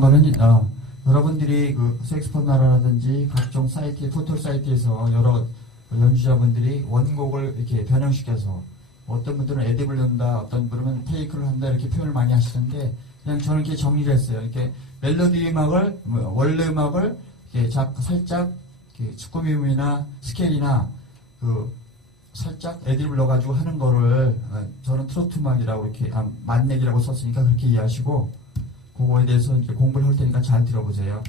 거는 여러분들이 그 색스폰 나라라든지 각종 사이트, 포털 사이트에서 여러 연주자분들이 원곡을 이렇게 변형시켜서 어떤 분들은 에디블을 넣는다, 어떤 분들은 테이크를 한다 이렇게 표현을 많이 하시던데 그냥 저는 이렇게 정리를 했어요. 이렇게 멜로디 음악을 원래 음악을 이렇게 살짝 쭈꾸미음이나 스케일이나 그 살짝 에디블을 넣어가지고 하는 거를 저는 트로트 음악이라고 이렇게 만내기라고 썼으니까 그렇게 이해하시고 그거에 대해서 이제 공부를 할 테니까 잘 들어보세요.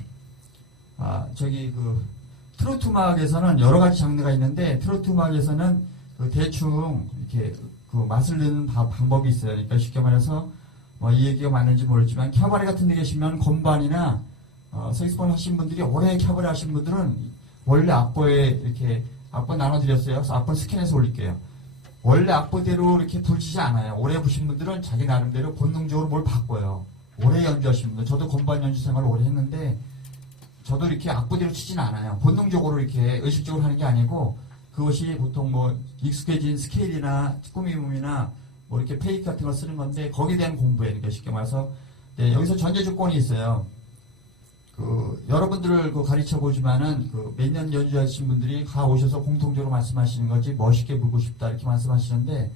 트로트 음악에서는 여러 가지 장르가 있는데 트로트 음악에서는 대충 이렇게 맛을 내는 방법이 있어요. 그러니까 쉽게 말해서 이 얘기가 맞는지 모르지만 캬바레 같은 데 계시면 건반이나 색스폰 하신 분들이 오래 캬바레 하신 분들은 원래 악보에 이렇게 악보 나눠드렸어요. 그래서 악보 스캔해서 올릴게요. 원래 악보대로 이렇게 불지지 않아요. 오래 부신 분들은 자기 나름대로 본능적으로 뭘 바꿔요. 오래 연주하신 분들, 저도 건반 연주 생활을 오래 했는데 저도 이렇게 악보대로 치진 않아요. 본능적으로 이렇게 의식적으로 하는 게 아니고 그것이 보통 익숙해진 스케일이나 꾸미음이나 이렇게 페이크 같은 걸 쓰는 건데 거기에 대한 공부예요. 그러니까 쉽게 말해서 여기서 전제 조건이 있어요. 여러분들을 가르쳐 보지만은 몇 년 연주하신 분들이 가 오셔서 공통적으로 말씀하시는 거지 멋있게 불고 싶다 이렇게 말씀하시는데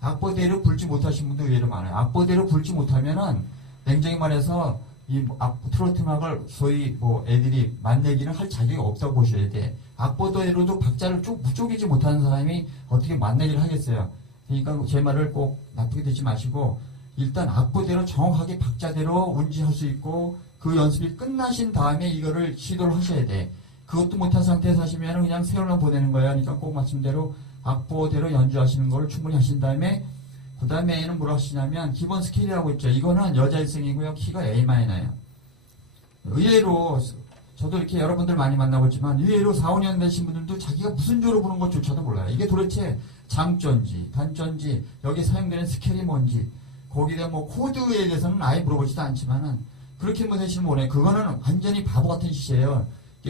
악보대로 불지 못하신 분도 의외로 많아요. 악보대로 불지 못하면은 냉정히 말해서 이 트로트 음악을 소위 애들이 만내기는 할 자격이 없다고 보셔야 돼. 악보대로도 박자를 쭉 무쪽이지 못하는 사람이 어떻게 만내기를 하겠어요. 그러니까 제 말을 꼭 나쁘게 듣지 마시고 일단 악보대로 정확하게 박자대로 운지할 수 있고 그 연습이 끝나신 다음에 이거를 시도를 하셔야 돼. 그것도 못한 상태에서 하시면 그냥 세월만 보내는 거예요. 그러니까 꼭 말씀대로 악보대로 연주하시는 걸 충분히 하신 다음에 그 다음에는 뭐라고 하시냐면 기본 스케일이라고 있죠. 이거는 여자 일생이고요. 키가 A마이너예요. 의외로 저도 이렇게 여러분들 많이 만나보지만 의외로 4, 5년 되신 분들도 자기가 무슨 조로 부는 것조차도 몰라요. 이게 도대체 장조인지 단조인지 여기 사용되는 스케일이 뭔지 거기에 코드에 대해서는 아예 물어보지도 않지만은 그렇게 되시면 뭐래. 그거는 완전히 바보 같은 짓이에요.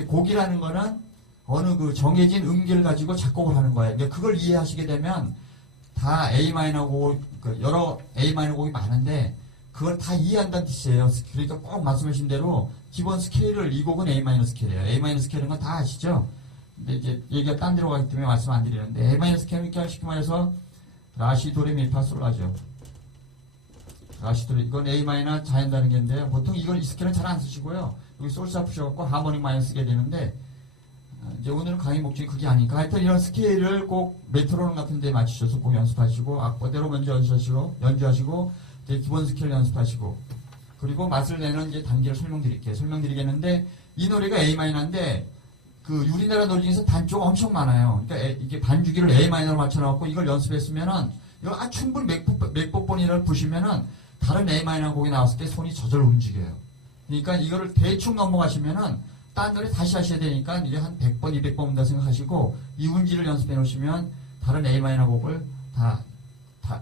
곡이라는 거는 어느 정해진 음계를 가지고 작곡을 하는 거예요. 그러니까 그걸 이해하시게 되면 다 A마이너 곡, 여러 A마이너 곡이 많은데 그걸 다 이해한다는 뜻이에요. 그러니까 꼭 말씀하신 대로 기본 스케일을 이 곡은 A마이너 스케일이에요. A마이너 스케일은 건 다 아시죠? 근데 이제 얘기가 딴 데로 가기 때문에 말씀 안 드리는데 A마이너 스케일은 그러니까 쉽게 말해서 라시, 도레, 미, 파, 솔라죠. 라시, 도레 이건 A마이너 자연다는 게인데요. 보통 이 스케일은 잘 안 쓰시고요. 여기 솔사 푸셔갖고 하모닉 마이너 쓰게 되는데 이제 오늘은 강의 목적이 그게 아니까 하여튼 이런 스케일을 꼭 메트로놈 같은 데 맞추셔서 꼭 연습하시고 악보대로 먼저 연주하시고 기본 스케일 연습하시고 그리고 맛을 내는 이제 단계를 설명드리겠는데 이 노래가 A마이너인데 우리나라 노래 중에서 단조가 엄청 많아요. 그러니까 이게 반주기를 A마이너로 맞춰놓고 이걸 연습했으면은 이거 충분히 맥복본이라고 보시면은 다른 A마이너 곡이 나왔을 때 손이 저절로 움직여요. 그러니까 이거를 대충 넘어가시면은 딴 노래 다시 하셔야 되니까 이제 한 100번, 200번 다 생각하시고 이 운지를 연습해 놓으시면 다른 A마이너 곡을 다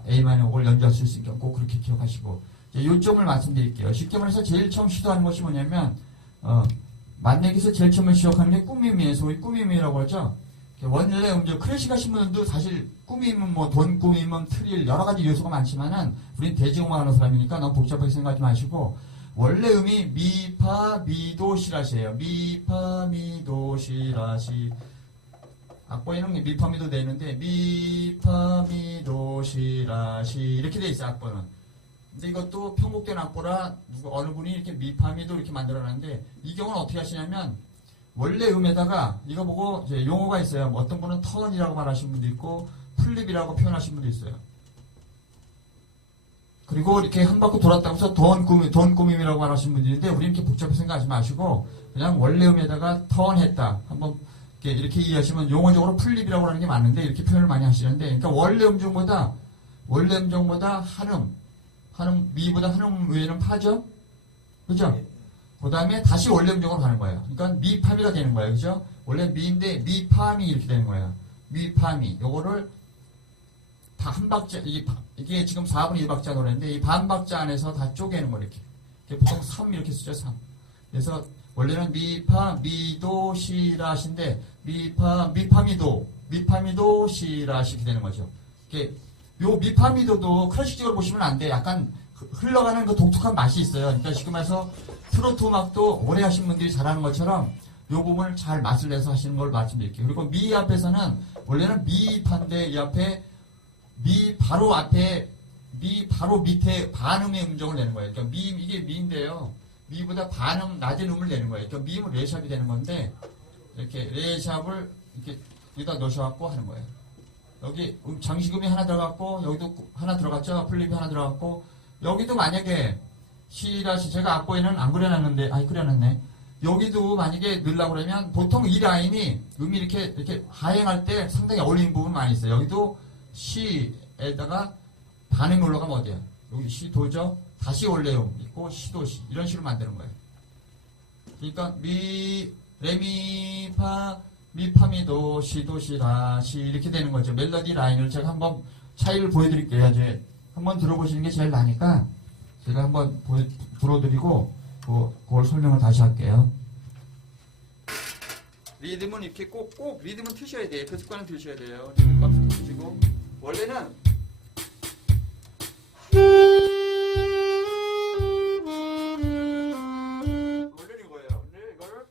A마이너 곡을 연주할 수 있으니까 꼭 그렇게 기억하시고 요점을 말씀드릴게요. 쉽게 말해서 제일 처음 시도하는 것이 뭐냐면 만내기에서 제일 처음 시작하는 게 꾸밈이에요. 소위 꾸밈이라고 하죠. 원래 클래식 하신 분들도 사실 꾸밈은 돈 꾸밈은 트릴 여러 가지 요소가 많지만은 우린 대중음악 하는 사람이니까 너무 복잡하게 생각하지 마시고 원래 음이 미, 파, 미, 도, 시라시예요. 미, 파, 미, 도, 시라시. 악보에는 미, 파, 미, 도 돼 있는데 미, 파, 미, 도, 시라시 이렇게 돼 있어요. 악보는. 근데 이것도 편곡된 악보라 어느 분이 이렇게 미, 파, 미, 도 이렇게 만들어놨는데 이 경우는 어떻게 하시냐면 원래 음에다가 이거 보고 이제 용어가 있어요. 어떤 분은 턴이라고 말하시는 분도 있고 플립이라고 표현하시는 분도 있어요. 그리고 이렇게 한 바퀴 돌았다고 해서 돈 꾸밈이라고 말하시는 분들이 있는데 우리는 이렇게 복잡하게 생각하지 마시고 그냥 원래 음에다가 턴했다. 한번 이렇게 이해하시면 용어적으로 플립이라고 하는 게 맞는데 이렇게 표현을 많이 하시는데 그러니까 원래 음정보다 한음 미보다 한음 외에는 파죠? 그죠? 그 다음에 다시 원래 음정으로 가는 거예요. 그러니까 미, 파미가 되는 거예요. 그죠? 원래 미인데 미, 파미 이렇게 되는 거예요. 미, 파미. 요거를 다 한 박자, 이게 지금 4분의 1박자 노래인데 이 반 박자 안에서 다 쪼개는 거 이렇게. 보통 3 이렇게 쓰죠, 3. 그래서 원래는 미, 파, 미, 도, 시, 라, 시인데 미, 파, 미, 파, 미, 도, 시, 라, 시 이렇게 되는 거죠. 이게 요 미, 파, 미, 도도 클래식적으로 보시면 안 돼. 약간 흘러가는 그 독특한 맛이 있어요. 그러니까 지금 해서 트로트 음악도 오래 하신 분들이 잘하는 것처럼 요 부분을 잘 맛을 내서 하시는 걸 말씀드릴게요. 그리고 미 앞에서는 원래는 미파인데 이 앞에 미 바로 앞에 미 바로 밑에 반음의 음정을 내는 거예요. 그러니까 미 이게 미인데요. 미보다 반음 낮은 음을 내는 거예요. 그러니까 미음은 레샵이 되는 건데 이렇게 레샵을 이렇게 여기다 넣으셔갖고 하는 거예요. 여기 장식음이 하나 들어갔고 여기도 하나 들어갔죠. 플립이 하나 들어갔고 여기도 만약에 시라시 제가 악보에는 안 그려놨는데 그려놨네. 여기도 만약에 넣으려고 그러면 보통 이 라인이 음이 이렇게 하행할 때 상당히 어울리는 부분 많이 있어요. 여기도 시에다가 반음이 올라가면 어디야? 여기 시도죠. 다시 원래음 있고 시도 시 이런 식으로 만드는 거예요. 그러니까 미 레미파 미파미도 시도 시라 시 이렇게 되는 거죠. 멜로디 라인을 제가 한번 차이를 보여드릴게요. 이제 한번 들어보시는 게 제일 나니까 제가 한번 불어드리고 그걸 설명을 다시 할게요. 리듬은 이렇게 꼭 리듬은 트셔야 돼요. 그 습관은 들으셔야 돼요. 박수 치시고 원래는 이거예요. 근데 이거를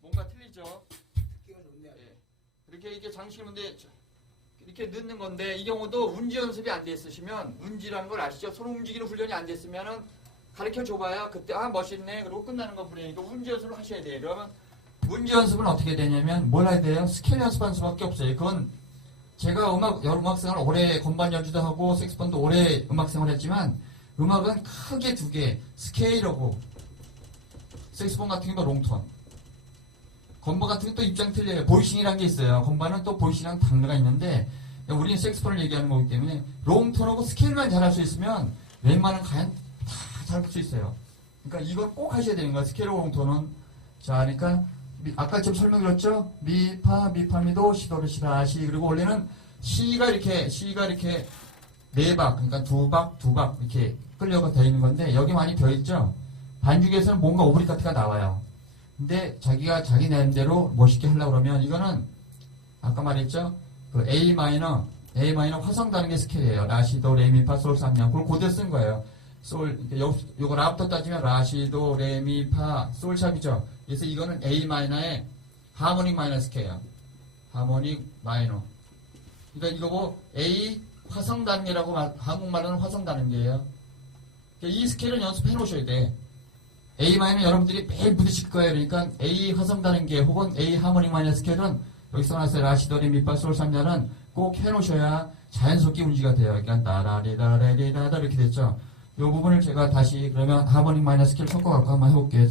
뭔가 틀리죠? 이렇게 이게 장식인데 이렇게 넣는 건데 이 경우도 운지 연습이 안 돼 있으시면 운지라는 걸 아시죠? 손 움직이는 훈련이 안 됐으면은 가르쳐 줘봐야 그때 멋있네 그러고 끝나는 거 뿐이니까 운지 연습을 하셔야 돼요. 그러면 운지 연습은 어떻게 되냐면 뭘 해야 돼요? 스케일 연습하는 수밖에 없어요. 그건 제가 음악생활 오래 건반 연주도 하고 색스폰도 오래 음악생활 했지만 음악은 크게 두 개 스케일하고 색스폰 같은 경우도 롱톤 건반 같은 게 또 입장 틀려요. 보이싱이라는 게 있어요. 건반은 또 보이싱이랑 장르가 있는데 우리는 색스폰을 얘기하는 거기 때문에 롱톤하고 스케일만 잘할 수 있으면 웬만한 가연 다 잘 볼 수 있어요. 그러니까 이걸 꼭 하셔야 되는 거야. 스케일하고 롱톤은. 자, 그러니까 아까 좀 설명드렸죠? 미파미도 시도를 시라시 그리고 원래는 시가 이렇게 네 박 그러니까 두 박 이렇게 끌려가 되어 있는 건데 여기 많이 비어 있죠? 반주기에서는 뭔가 오브리가트가 나와요. 근데 자기가 자기 나름대로 멋있게 하려고 그러면 이거는 아까 말했죠? 그 A 마이너 화성 다는 게 스케일이에요. 라시도 레미파 솔 삼냥 그걸 그대로 쓴 거예요. 솔 요거 라부터 따지면 라시도 레미파 솔샵이죠. 그래서 이거는 A 마이너의 하모닉 마이너 스케일이에요. 하모닉 마이너. 그러니까 이거 뭐 A 화성 단계라고 한국말로는 화성 단계예요. 그러니까 이 스케일을 연습해 놓으셔야 돼. A 마이너 여러분들이 매일 부딪힐 거예요. 그러니까 A 화성 단계 혹은 A 하모닉 마이너 스케일은 여기 써놨어요. 라시도 레미파 솔 삼냐는 꼭 해놓으셔야 자연스럽게 운지가 돼요. 그러니까 나라리다라리다다 이렇게 됐죠. 이 부분을 제가 다시 그러면 하모닉 마이너 스케일 섞어갖고 한번 해볼게요.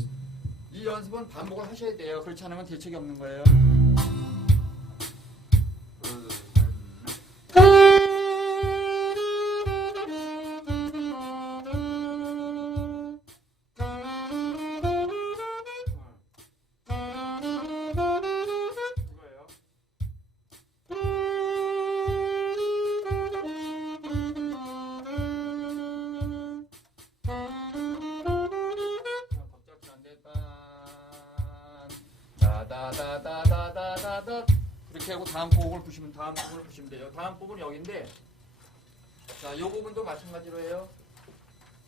이 연습은 반복을 하셔야 돼요. 그렇지 않으면 대책이 없는 거예요. 다다다다다다다 그렇게 하고 다음 곡을 보시면 돼요. 다음 곡은 여기인데 자, 요 부분도 마찬가지로 해요.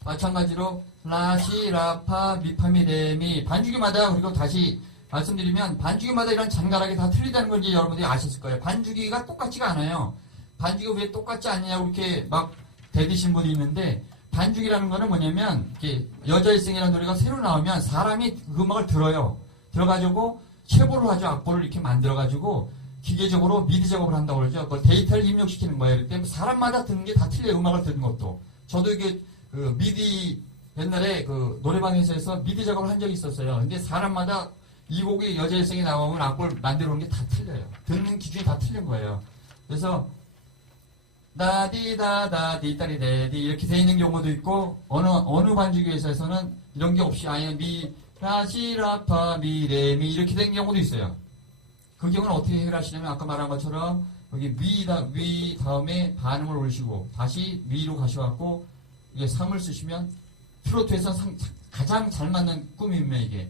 마찬가지로 라시 라파 미파미 레미 반주기마다 그리고 다시 말씀드리면 반주기마다 이런 장가락이 다 틀리다는 건 이제 여러분들이 아셨을 거예요. 반주기가 똑같지가 않아요. 반주기가 왜 똑같지 않냐고 이렇게 막 대드신 분이 있는데 반주기라는 거는 뭐냐면 이렇게 여자일생이라는 노래가 새로 나오면 사람이 그 음악을 들어요. 들어가지고 체보를 하죠. 악보를 이렇게 만들어가지고 기계적으로 미디 작업을 한다고 그러죠. 그 데이터를 입력시키는 거예요. 그렇기 때문에 사람마다 듣는 게 다 틀려요. 음악을 듣는 것도. 저도 이게 그 미디 옛날에 그 노래방에서 해서 미디 작업을 한 적이 있었어요. 근데 사람마다 이 곡이 여자일생이 나오면 악보를 만들어 놓은 게 다 틀려요. 듣는 기준이 다 틀린 거예요. 그래서 다디다다디다리데디 이렇게 돼 있는 경우도 있고 어느 반주기 회사에서는 이런 게 없이 아예 미 라시라파 미레미 이렇게 된 경우도 있어요. 그 경우는 어떻게 해결하시냐면 아까 말한 것처럼 여기 위 다음에 반음을 올리시고 다시 위로 가셔갖고 이게 3을 쓰시면 트로트에서 가장 잘 맞는 꿈이면 이게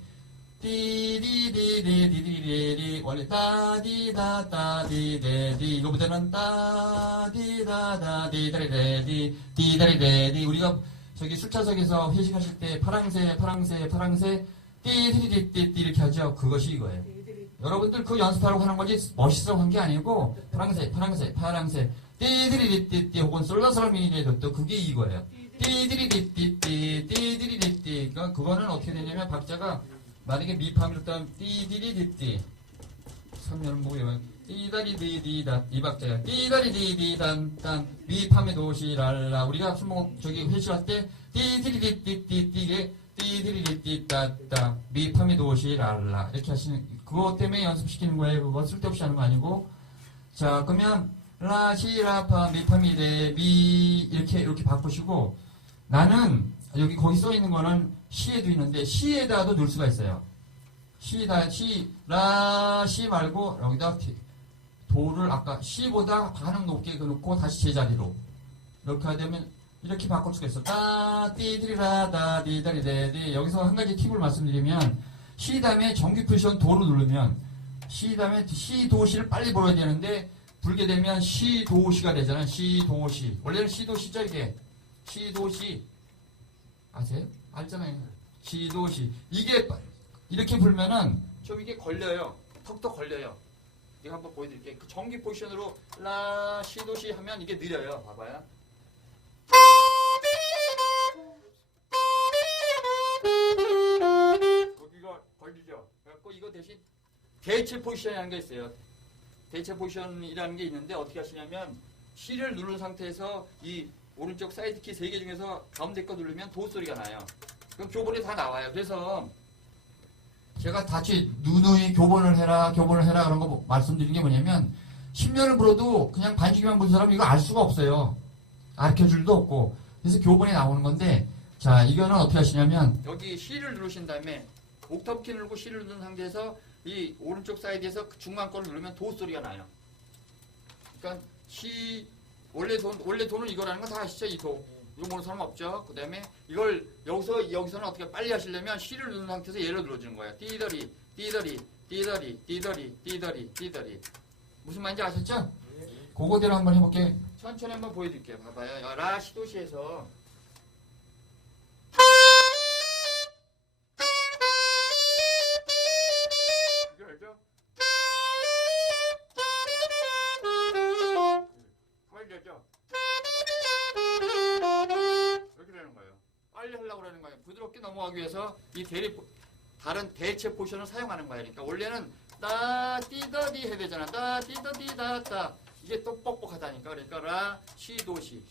띠디디디디디디디 원래 따디다 따디데디 이거보다는 따디다다디다리데디 디다리데디 우리가 저기 술차석에서 회식하실 때 파랑새 띠디디디디 이렇게 하죠. 그것이 이거예요. 여러분들 그 연습하라고 하는 거지 멋있어 한 게 아니고 파랑새 띠디디디디 혹은 솔라솔미니도 또 그게 이거예요. 띠디디디디 그러니까 그거는 어떻게 되냐면 박자가 만약에 미파를 따면 띠디디디디 3년은 뭐예요? 띠다리디디다 이 박자야. 띠다리디디단단 미파메 도시랄라 우리가 술 먹 저기 회식할 때 띠디디디디디게 띠디디디따따 미파메 도시랄라 이렇게 하시는 그거 때문에 연습시키는 거예요. 그거 쓸데없이 하는 거 아니고. 자 그러면 라시라파 미파미레 미 이렇게 바꾸시고 나는 여기 거기 써 있는 거는 시에도 있는데 시에다도 넣을 수가 있어요. 라시 말고 여기다 도를 아까 시보다 반응 높게 놓고 다시 제자리로 이렇게 하면 이렇게 바꿀 수가 있어. 따띠드리라 디다리데디 여기서 한 가지 팁을 말씀드리면 시 다음에 정규 포지션 도를 누르면 시 다음에 시 도시를 빨리 불어야 되는데 불게 되면 시도시가 되잖아요. 시도시. 원래는 시도시죠, 이게. 시도시. 아세요? 알잖아요. 시도시. 이게, 이렇게 불면은, 좀 이게 걸려요. 턱턱 걸려요. 이거 한번 보여드릴게요. 그 정기 포지션으로, 시도시 하면 이게 느려요. 봐봐요. 여기가 걸리죠? 그래갖고 이거 대신 대체 포지션이라는 게 있어요. 대체 포지션이라는 게 있는데 어떻게 하시냐면 C를 누른 상태에서 이 오른쪽 사이드 키 3개 중에서 가운데 거 누르면 도 소리가 나요. 그럼 교본에 다 나와요. 그래서 제가 같이 누누이 교본을 해라 그런 거 말씀드린 게 뭐냐면 10년을 불어도 그냥 반주기만 부는 사람은 이거 알 수가 없어요. 가르쳐줄 일도 없고. 그래서 교본에 나오는 건데 자 이거는 어떻게 하시냐면 여기 C를 누르신 다음에 옥타브 키 누르고 C를 누른 상태에서 이 오른쪽 사이드에서 중간 거를 누르면 도 소리가 나요. 그러니까 C 원래 돈은 이거라는 거 다 아시죠? 이 도. 이거 모르는 사람 없죠? 그 다음에 이걸 여기서는 어떻게 빨리 하시려면 C를 누른 상태에서 얘를 눌러주는 거예요. 띠더리 무슨 말인지 아셨죠? 그거대로 한번 해볼게요. 천천히 한번 보여드릴게요. 봐봐요. 라 시도시에서 이렇게 되는 거예요. 빨리 하려고 그러는 거예요. 부드럽게 넘어가기 위해서 이 다른 대체 포지션을 사용하는 거예요. 그러니까 원래는 따 띠더디 해야 되잖아. 따 띠더디 따 이게 또 뻑뻑하다니까. 그러니까 라 시도시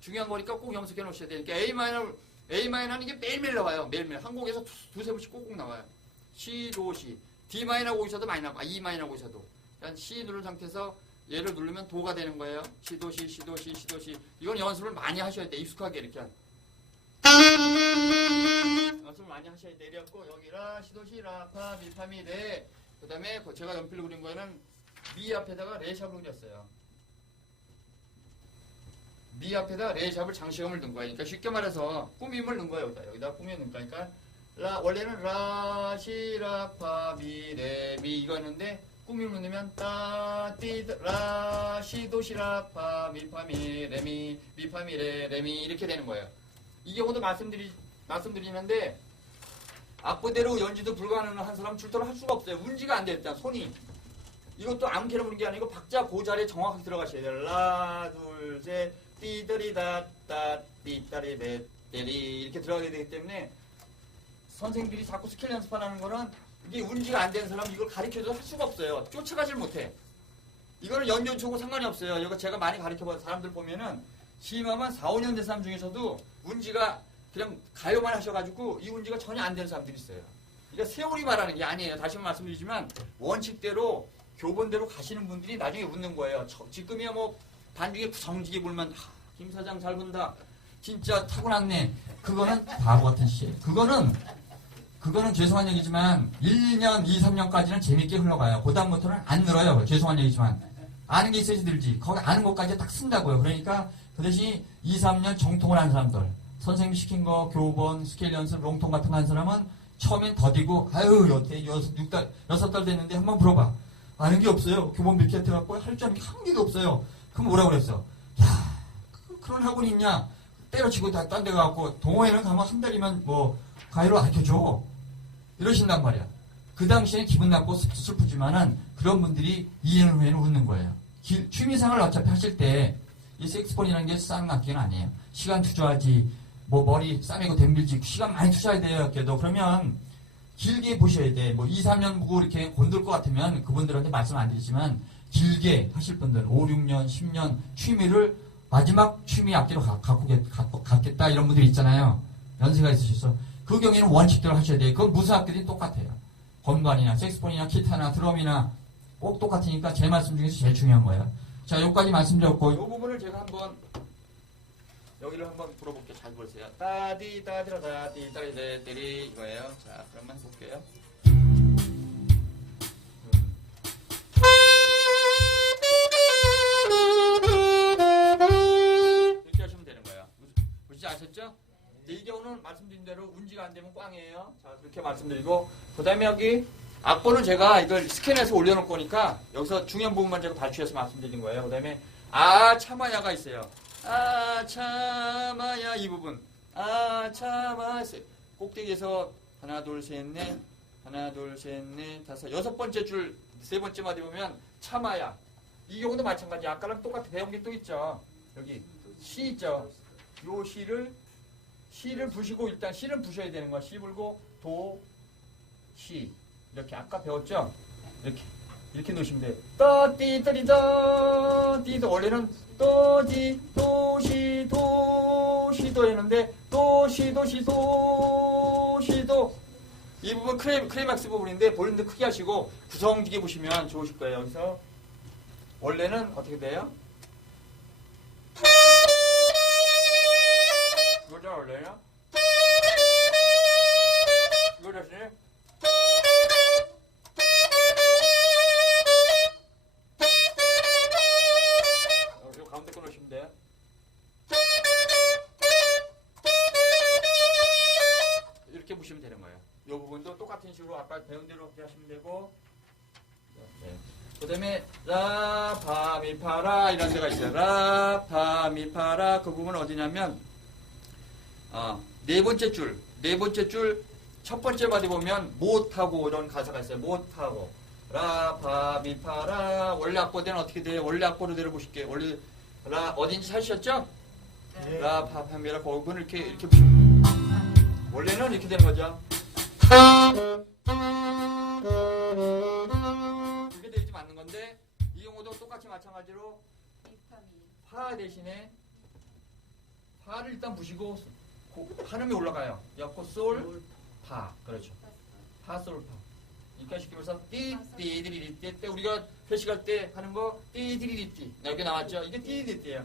중요한 거니까 꼭 염색해 놓으셔야 되니까 A 마이너는 이게 매일매일 나와요. 매일매일 한 곡에서 두세 번씩 꼭꼭 나와요. 시도시 D 마이너 오셔도 많이 나와. E 마이너 오셔도 그러니까 C 누른 상태에서 얘를 누르면 도가 되는 거예요. 시도시. 이건 연습을 많이 하셔야 돼. 익숙하게 이렇게. 연습을 많이 하셔야 돼. 이래갖고 여기라 시도시 라파 미파미 레. 그 다음에 제가 연필로 그린 거는 미 앞에다가 레샵을 그렸어요. 미 앞에다 레샵을 장시감을 넣은 거예요. 그러니까 쉽게 말해서 꾸밈을 넣은 거예요. 여기다 꾸밈을 넣은 거니까 원래는 라시라파 미레미 이거였는데 꾸밈을 넣으면 라 시도시라파 미파미 레미 미파미 레미 이렇게 되는 거예요. 이 경우도 말씀드리는데 악보대로 연주도 불가능한 사람 줄도로 할 수가 없어요. 운지가 안 돼. 일단 손이 이것도 아무렇게나 부는 게 아니고 박자 그 자리에 정확하게 들어가셔야 돼요. 라 둘 셋 띠더리다따 띠따리 베리 이렇게 들어가야 되기 때문에 선생님들이 자꾸 스케일 연습하는 거는 이게 운지가 안 되는 사람 이걸 가르쳐도 할 수가 없어요. 쫓아가질 못해. 이거는 연주초고 상관이 없어요. 이거 제가 많이 가르쳐본 사람들 보면은 심하면 4, 5년 된 사람 중에서도 운지가 그냥 가요만 하셔가지고 이 운지가 전혀 안 되는 사람들이 있어요. 그러니까 세월이 말하는 게 아니에요. 다시 한번 말씀드리지만 원칙대로 교본대로 가시는 분들이 나중에 웃는 거예요. 지금이야 뭐 반중에 구성지게 불면 김 사장 잘 본다. 진짜 타고났네. 그거는 바보 같은 시. 그거는 죄송한 얘기지만 1년, 2, 3년까지는 재밌게 흘러가요. 그 다음부터는 안 늘어요. 죄송한 얘기지만. 아는 게 있어야지 늘지. 거기 아는 것까지 딱 쓴다고요. 그러니까 그 대신 2, 3년 정통을 하는 사람들. 선생님 시킨 거 교본, 스케일 연습, 롱통 같은 거 한 사람은 처음엔 더디고 아유 여태 6달 됐는데 한번 물어봐. 아는 게 없어요. 교본 밀켓 해갖고 할 줄 아는 게 한 개도 없어요. 그럼 뭐라고 그랬어? 야 그런 학원이 있냐? 때려치고 다 딴 데 가갖고 동호회는 가면 한 달이면 뭐 가위로 가르쳐줘. 이러신단 말이야. 그 당시에 기분 나쁘고 슬프지만은 그런 분들이 2년 후에는 웃는 거예요. 취미생활 어차피 하실 때 이 색스폰이라는 게 싼 악기는 아니에요. 시간 투자하지, 뭐 머리 싸매고 댐빌지 시간 많이 투자해야 돼요. 그래도 그러면 길게 보셔야 돼. 뭐 2, 3년 보고 이렇게 곤돌 것 같으면 그분들한테 말씀 안 드리지만 길게 하실 분들 5, 6년, 10년 취미를 마지막 취미 악기로 갖겠다 이런 분들이 있잖아요. 연세가 있으셔서 그 경우에는 원칙대로 하셔야 돼요. 그건 무슨 악기들이 똑같아요. 건반이나 색스폰이나 기타나 드럼이나 꼭 똑같으니까 제 말씀 중에서 제일 중요한 거예요. 자, 여기까지 말씀드렸고 이 부분을 제가 한번 여기를 한번 불어볼게요. 잘 보세요. 따디 따디라 따디 따디 따디 이거예요. 자, 그러면 해볼게요. 이렇게 하시면 되는 거예요. 무슨 아셨죠? 이 경우는 말씀드린 대로 운지가 안 되면 꽝이에요. 자, 그렇게 말씀드리고 그 다음에 여기 악보는 제가 이걸 스캔해서 올려놓을 거니까 여기서 중요한 부분만 제가 발췌해서 말씀드린 거예요. 그 다음에 참아야가 있어요. 참아야 이 부분. 참아 꼭대기에서 하나 둘 셋 넷 하나 둘 셋 넷 다섯 여섯 번째 줄 세 번째 마디 보면 참아야. 이 경우도 마찬가지. 아까랑 똑같이 배운 게 또 있죠. 여기 시 있죠. 요 시를 부시고 일단 시는 부셔야 되는 거야. 시 불고 도 시 이렇게 아까 배웠죠? 이렇게 놓으시면 돼요. 떠띠떠리떠 띠도 원래는 떠지 도시 도시도 했는데 도시도 이 부분 클레이막스 부분인데 볼륨도 크게 하시고 구성지게 보시면 좋으실 거예요. 여기서 원래는 어떻게 돼요? 이거죠 원래는? 이거 자신을 가운데 거 놓으시면 돼요. 이렇게 보시면 되는 거예요. 이 부분도 똑같은 식으로 아까 배운 대로 이렇게 하시면 되고 네. 그 다음에 라파미파라 이런 데가 있어요. 라파미파라 그 부분은 어디냐면 네 번째 줄 첫 번째 마디 보면 못하고 이런 가사가 있어요. 못하고 라파미파라 원래 악보대는 어떻게 돼요? 원래 악보로 내려보실게요. 원래 어딘지 찾으셨죠? 네. 라파파미라 그 부분을 이렇게 보시면 원래는 이렇게 되는 거죠. 그게 되지 맞는 건데 이 경우도 똑같이 마찬가지로 파 대신에 파를 일단 부시고 한음이 올라가요. 엮고 솔, 파. 그렇죠. 파, 솔, 파. 이렇게 시키면서 띠띠디리띠 때 우리가 회식할 때 하는 거 띠디리띠 여기 나왔죠? 이게 띠디리띠예요.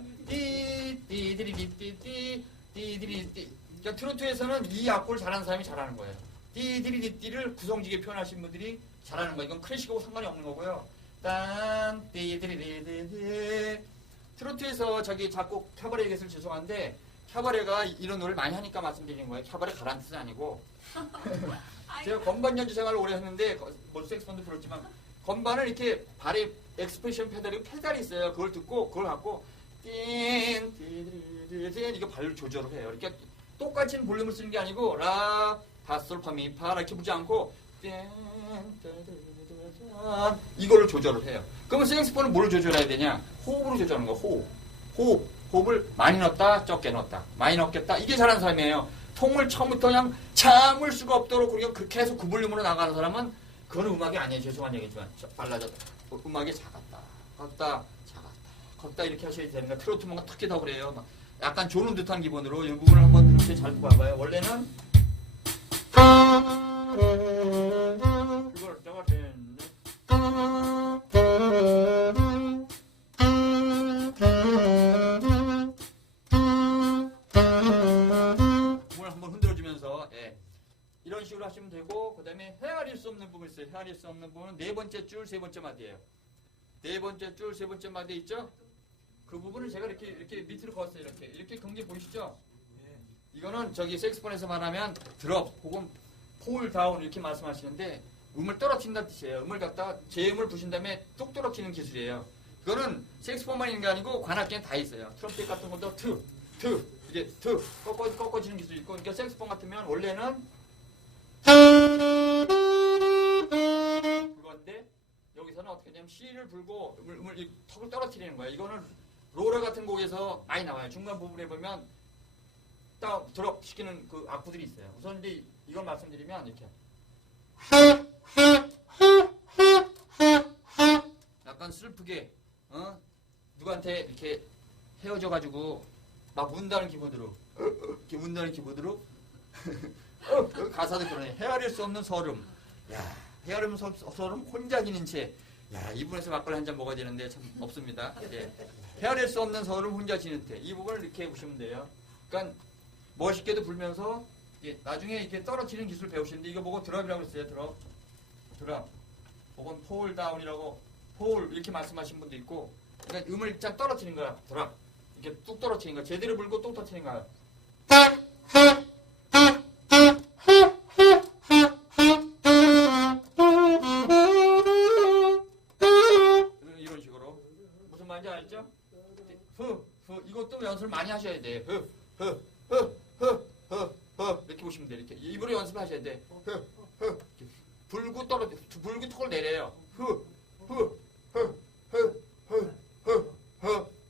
띠디리띠 띠디리띠. 그러니까 트로트에서는 이 악보를 잘하는 사람이 잘하는 거예요. 띠디리띠를 구성지게 표현하신 분들이 잘하는 거예요. 이건 클래식하고 상관이 없는 거고요. 딴 띠디리띠. 트로트에서 저기 작곡 캐바레 얘기해서 죄송한데 캐바레가 이런 노래를 많이 하니까 말씀드리는 거예요. 캐바레 가라는 뜻은 아니고 제가 건반 연주 생활을 오래 했는데 뭐 색스폰도 들었지만 건반을 이렇게 발에 엑스프레션 페달이 있어요. 그걸 듣고 그걸 갖고 띵 이거 발로 조절을 해요. 이렇게 똑같이 볼륨을 쓰는 게 아니고 라 파솔파미파 이렇게 부지 않고 이걸로 조절을 해요. 그러면 색스폰은 뭘 조절해야 되냐? 호흡으로 조절하는 거. 호흡을 많이 넣었다 적게 넣었다 많이 넣겠다 이게 잘하는 사람이에요. 통을 처음부터 그냥 참을 수가 없도록 우리가 그렇게 해서 구볼륨으로 나가는 사람은 그건 음악이 아니에요. 죄송한 얘기지만 빨라졌다. 음악이 작았다 걷다 이렇게 하셔야 됩니다. 트로트 뭔가 특히 더 그래요. 막 약간 조는 듯한 기분으로 이 부분을 한번 이렇게 잘 봐봐요. 원래는 이걸 내가 되는데 이런 식으로 하시면 되고 그 다음에 헤아릴 수 없는 부분 있어요. 헤아릴 수 없는 부분은 네 번째 줄 세 번째 마디예요. 네 번째 줄 세 번째 마디 있죠? 그 부분을 제가 이렇게 밑으로 그었어요. 이렇게 경계 보이시죠? 이거는 저기 색스폰에서 말하면 드롭 혹은 폴 다운 이렇게 말씀하시는데 음을 떨어뜨린다는 뜻이에요. 음을 갖다가 제음을 부신 다음에 뚝 떨어뜨리는 기술이에요. 그거는 색스폰만 있는 게 아니고 관악기엔 다 있어요. 트럼펫 같은 것도 이게 꺾어지는 기술이 있고, 그러니까 색스폰 같으면 원래는 그건데 여기서는 어떻게 되냐면 C를 불고 음을 이 턱을 떨어뜨리는 거예요. 이거는 로라 같은 곡에서 많이 나와요. 중간 부분에 보면 딱 드롭 시키는 그 악보들이 있어요. 우선 이제 이걸 말씀드리면 이렇게 약간 슬프게 누구한테 이렇게 헤어져가지고 막 운다는 기분으로 이렇게 운다는 기분으로 가사도 그러네. 헤아릴 수 없는 서름. 야, 헤아릴 수 없는 서름 혼자 기는 채. 야, 이분에서 막걸리 한 잔 먹어야 되는데 참 없습니다. 예. 헤아릴 수 없는 서름 혼자 지는 채. 이 부분을 이렇게 보시면 돼요. 그러니까 멋있게도 불면서 나중에 이렇게 떨어뜨리는 기술 배우시는데 이거 보고 드럼이라고 했어요. 드럼. 혹은 폴 다운이라고 폴 이렇게 말씀하신 분도 있고. 그러니까 음을 일단 떨어뜨리는 거야. 드럼. 이렇게 뚝 떨어뜨리는 거야. 제대로 불고 뚝 떨어뜨리는 거야. 이런 식으로. 무슨 말인지 알죠? 이것도 연습을 많이 하셔야 돼. 이렇게 보시면 돼. 이렇게 입으로 연습하셔야 돼. 불고 불고 턱을 내려요.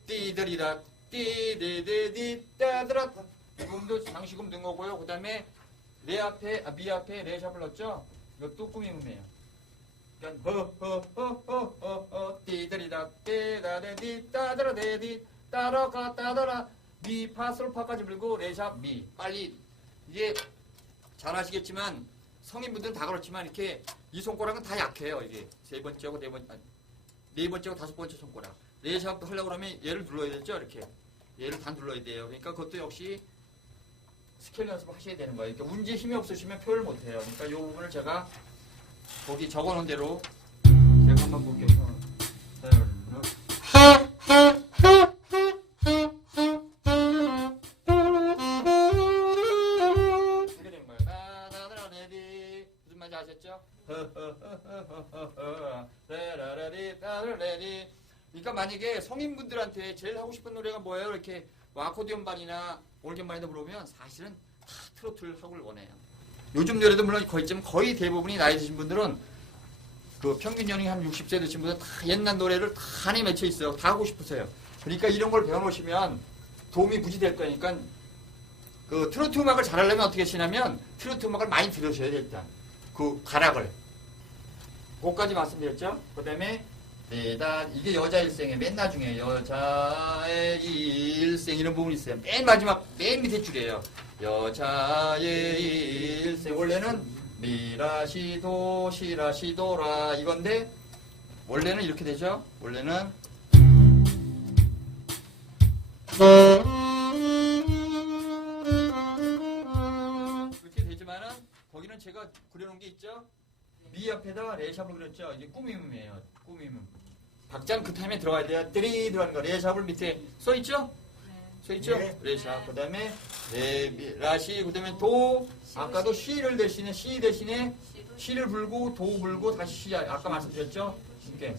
띠들이다 띠디디디 따드라. 이 부분도 장식음 넣은 거고요. 그 다음에 미 앞에 레 샵을 넣었죠. 이것도 꾸밈음이에요. 그러니까 띠들이다 띠다데디 따드라데디 따라가 따더라 미 파솔파까지 불고 레샵 미. 빨리 이게 잘 아시겠지만 성인분들은 다 그렇지만 이렇게 이 손가락은 다 약해요. 이게 네 번째고 다섯 번째 손가락. 레샵도 하려고 그러면 얘를 눌러야 되죠. 이렇게 얘를 다 눌러야 돼요. 그러니까 그것도 역시 스케일 연습을 하셔야 되는 거예요. 그러니까 운지에 힘이 없으시면 표현을 못 해요. 그러니까 이 부분을 제가 거기 적어놓은 대로 제가 한번 볼게요. 이렇게 되는 거예요. 무슨 말인지 아셨죠? 그러니까 만약에 성인분들한테 제일 하고 싶은 노래가 뭐예요? 이렇게 아코디언반이나 올겐반이나 물어보면 사실은 다 트로트를 하길 원해요. 요즘 노래도 물론 거의 대부분이 나이 드신 분들은 그 평균 연령이 한 60세 되신 분들은 다 옛날 노래를 다 한에 맺혀 있어요. 다 하고 싶으세요. 그러니까 이런 걸 배워놓으시면 도움이 무지 될 거니까 그 트로트 음악을 잘하려면 어떻게 하시냐면 트로트 음악을 많이 들으셔야 돼요. 일단 그 가락을 그것까지 말씀드렸죠. 그 다음에 이게 여자 일생의 맨 나중에 여자의 일생 이런 부분이 있어요. 맨 마지막 맨 밑에 줄이에요. 여자의 일생 원래는 미라시도 시라시도라 이건데 원래는 이렇게 되죠. 원래는 이렇게 되지만은 거기는 제가 그려놓은 게 있죠. 미 앞에다 레샵을 그렸죠. 이게 꾸밈음이에요. 꾸밈음. 박자는 그 타임에 들어가야 돼요. 띠리 들어가는 거. 레샵을 밑에 써있죠? 써있죠? 네. 레샵. 그 다음에 라시. 그 다음에 도. 아까도 시를 대신에 시 대신에 시를 불고 도 불고 다시 시. 아까 말씀드렸죠? 이렇게.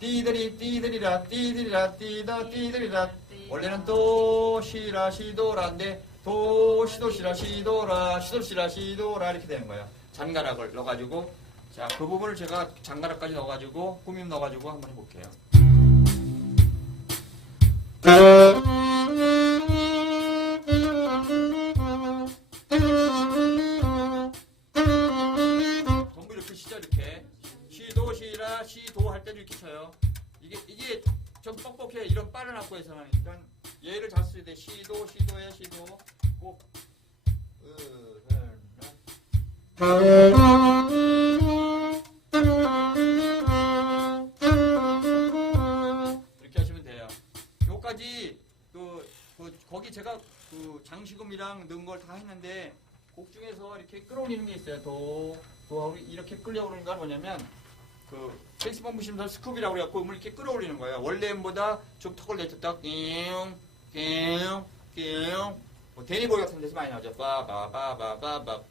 띠들이 띠들이라 띠들이라 띠다 띠들이라. 원래는 도 시라 시도라인데 도 시도 시라 시도라 시도 시라 시도라 이렇게 되는 거예요. 잔가락을 넣어가지고 자, 그 부분을 제가 장가락까지 넣어가지고 꾸밈 넣어가지고 한번 해볼게요. 전부 이렇게 치죠. 이렇게 시도 시라 시도 할 때도 이렇게 쳐요. 이게 좀 뻑뻑해. 이런 빠른 악보에서는 그러니까 얘를 잘 써야 돼. 시도 시도에 시도 꼭 이렇게 하시면 돼요. 요까지 거기 제가 그 장식음이랑 넣은 걸 다 했는데 곡 중에서 이렇게 끌어올리는 게 있어요. 도하고 이렇게 끌려오는 건 뭐냐면 그 색스폰 부시면서 스쿱이라고 그래갖고 음을 이렇게 끌어올리는 거예요. 원래 음보다 좀 턱을 내렸다 낑 뭐 데니보이 같은 데서 많이 나오죠. 빠바바바바바바.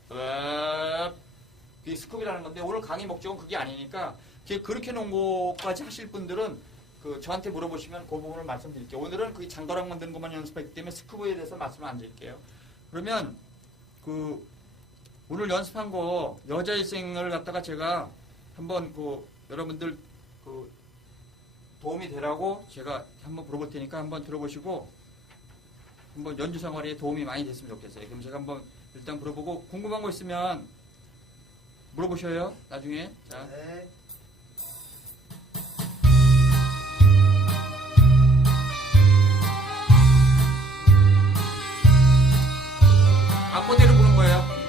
그게 스쿱이라는 건데 오늘 강의 목적은 그게 아니니까 그렇게 놓은 거까지 하실 분들은 저한테 물어보시면 그 부분을 말씀드릴게요. 오늘은 그 장가락 만드는 것만 연습했기 때문에 스쿠버에 대해서 말씀을 안 드릴게요. 그러면 오늘 연습한 거 여자일생을 갖다가 제가 한번 여러분들 도움이 되라고 제가 한번 물어볼 테니까 한번 들어보시고 한번 연주 생활에 도움이 많이 됐으면 좋겠어요. 그럼 제가 한번 일단 물어보고 궁금한 거 있으면 물어보셔요. 나중에. 자. 네. 악보대로 부는 거예요.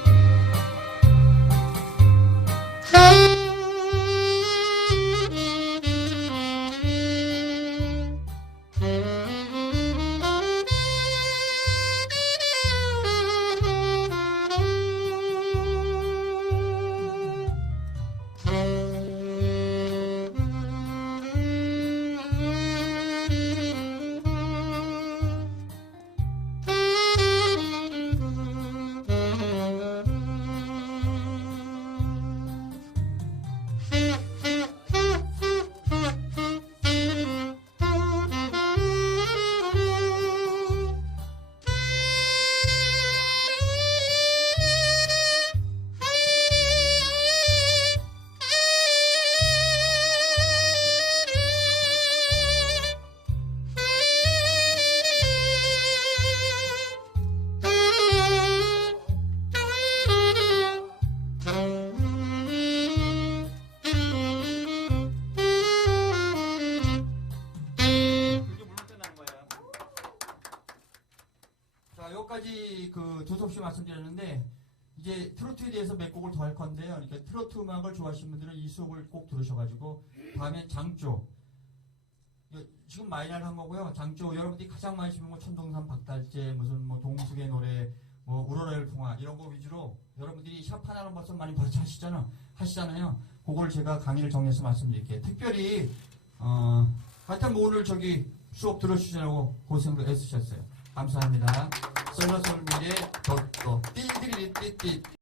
여기까지 두서없이 말씀드렸는데 이제 트로트에 대해서 몇 곡을 더 할 건데요. 그러니까 트로트 음악을 좋아하시는 분들은 이 수업을 꼭 들으셔가지고 다음에 장조 지금 마이너를 한 거고요. 장조 여러분들이 가장 많이 치는 거 천동산 박달재 무슨 뭐 동숙의 노래 뭐 우러러의 풍화 이런 거 위주로 여러분들이 샵 하나로 벌써 많이 하시잖아요. 그걸 제가 강의를 정해서 말씀드릴게요. 특별히 하여튼 뭐 오늘 수업 들어주시려고 고생을 애쓰셨어요. 감사합니다. 솔로솔미의 덧도 띠띠리띠띠